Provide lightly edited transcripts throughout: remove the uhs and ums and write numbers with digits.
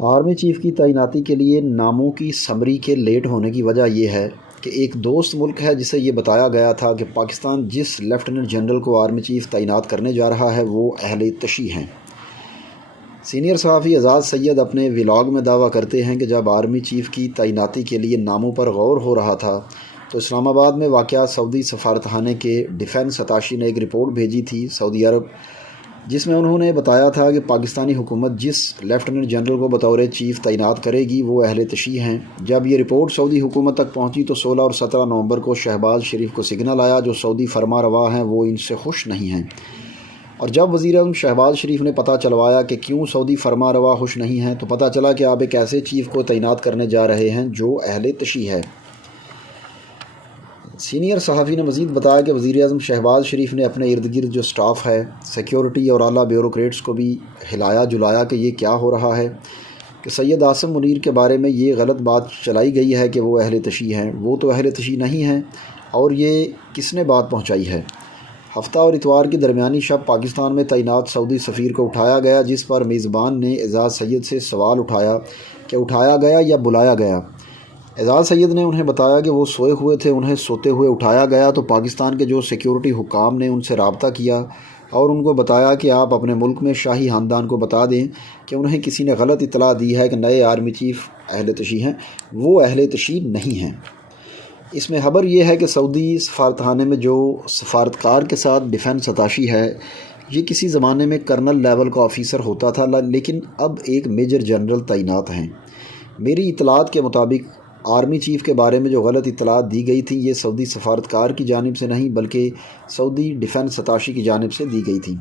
Army chief کی تعیناتی کے لیے ناموں کی سمری کے لیٹ ہونے کی وجہ یہ ہے کہ ایک دوست ملک ہے جسے یہ بتایا گیا تھا کہ پاکستان جس لیفٹیننٹ جنرل کو آرمی چیف تعینات کرنے جا رہا ہے وہ اہل تشیع ہیں۔ سینئر صحافی اعزاز سید اپنے ولاگ میں دعویٰ کرتے ہیں کہ جب آرمی چیف کی تعیناتی کے لیے ناموں پر غور ہو رہا تھا تو اسلام آباد میں واقع سعودی سفارتخانے کے ڈیفنس اتاشی نے ایک رپورٹ بھیجی تھی سعودی عرب، جس میں انہوں نے بتایا تھا کہ پاکستانی حکومت جس لیفٹیننٹ جنرل کو بطور چیف تعینات کرے گی وہ اہل تشیع ہیں۔ جب یہ رپورٹ سعودی حکومت تک پہنچی تو 16 اور 17 نومبر کو شہباز شریف کو سگنل آیا جو سعودی فرما روا ہیں وہ ان سے خوش نہیں ہیں، اور جب وزیر اعظم شہباز شریف نے پتہ چلوایا کہ کیوں سعودی فرما روا خوش نہیں ہیں تو پتہ چلا کہ آپ ایک ایسے چیف کو تعینات کرنے جا رہے ہیں جو اہل تشیع ہے۔ سینئر صحافی نے مزید بتایا کہ وزیر اعظم شہباز شریف نے اپنے ارد گرد جو سٹاف ہے، سیکیورٹی اور اعلیٰ بیوروکریٹس کو بھی ہلایا جلایا کہ یہ کیا ہو رہا ہے کہ سید عاصم منیر کے بارے میں یہ غلط بات چلائی گئی ہے کہ وہ اہل تشیع ہیں۔ وہ تو اہل تشیع نہیں ہیں، اور یہ کس نے بات پہنچائی ہے؟ ہفتہ اور اتوار کی درمیانی شب پاکستان میں تعینات سعودی سفیر کو اٹھایا گیا، جس پر میزبان نے اعزاز سید سے سوال اٹھایا کہ اٹھایا گیا یا بلایا گیا۔ اعزاز سید نے انہیں بتایا کہ وہ سوئے ہوئے تھے، انہیں سوتے ہوئے اٹھایا گیا تو پاکستان کے جو سیکیورٹی حکام نے ان سے رابطہ کیا اور ان کو بتایا کہ آپ اپنے ملک میں شاہی خاندان کو بتا دیں کہ انہیں کسی نے غلط اطلاع دی ہے کہ نئے آرمی چیف اہل تشیع ہیں۔ وہ اہل تشیع نہیں ہیں۔ اس میں خبر یہ ہے کہ سعودی سفارتخانے میں جو سفارتکار کے ساتھ ڈیفنس اتاشی ہے یہ کسی زمانے میں کرنل لیول کا آفیسر ہوتا تھا، لیکن اب ایک میجر جنرل تعینات ہیں۔ میری اطلاعات کے مطابق آرمی چیف کے بارے میں جو غلط اطلاعات دی گئی تھی یہ سعودی سفارتکار کی جانب سے نہیں بلکہ سعودی ڈیفنس اتاشی کی جانب سے دی گئی تھی،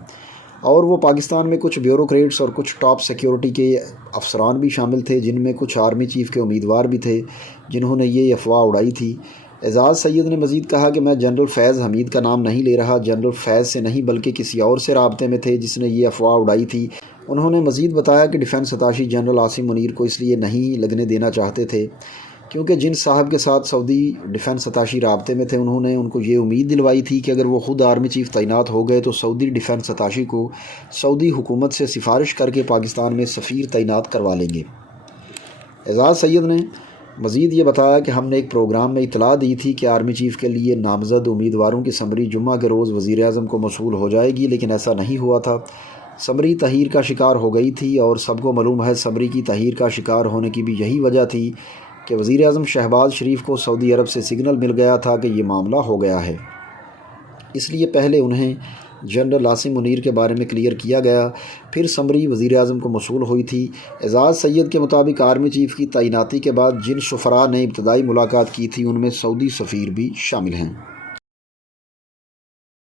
اور وہ پاکستان میں کچھ بیوروکریٹس اور کچھ ٹاپ سیکیورٹی کے افسران بھی شامل تھے، جن میں کچھ آرمی چیف کے امیدوار بھی تھے جنہوں نے یہ افواہ اڑائی تھی۔ اعزاز سید نے مزید کہا کہ میں جنرل فیض حمید کا نام نہیں لے رہا، جنرل فیض سے نہیں بلکہ کسی اور سے رابطے میں تھے جس نے یہ افواہ اڑائی تھی۔ انہوں نے مزید بتایا کہ ڈیفنس اتاشی جنرل عاصم منیر کو اس لیے نہیں لگنے دینا چاہتے تھے کیونکہ جن صاحب کے ساتھ سعودی ڈیفنس اتاشی رابطے میں تھے انہوں نے ان کو یہ امید دلوائی تھی کہ اگر وہ خود آرمی چیف تعینات ہو گئے تو سعودی ڈیفنس اتاشی کو سعودی حکومت سے سفارش کر کے پاکستان میں سفیر تعینات کروا لیں گے۔ اعزاز سید نے مزید یہ بتایا کہ ہم نے ایک پروگرام میں اطلاع دی تھی کہ آرمی چیف کے لیے نامزد امیدواروں کی سمری جمعہ کے روز وزیر اعظم کو موصول ہو جائے گی، لیکن ایسا نہیں ہوا تھا۔ سمری تحریر کا شکار ہو گئی تھی، اور سب کو معلوم ہے سمری کی تحریر کا شکار ہونے کی بھی یہی وجہ تھی کہ وزیر اعظم شہباز شریف کو سعودی عرب سے سگنل مل گیا تھا کہ یہ معاملہ ہو گیا ہے، اس لیے پہلے انہیں جنرل عاصم منیر کے بارے میں کلیئر کیا گیا، پھر سمری وزیر اعظم کو موصول ہوئی تھی۔ اعزاز سید کے مطابق آرمی چیف کی تعیناتی کے بعد جن شفراء نے ابتدائی ملاقات کی تھی ان میں سعودی سفیر بھی شامل ہیں۔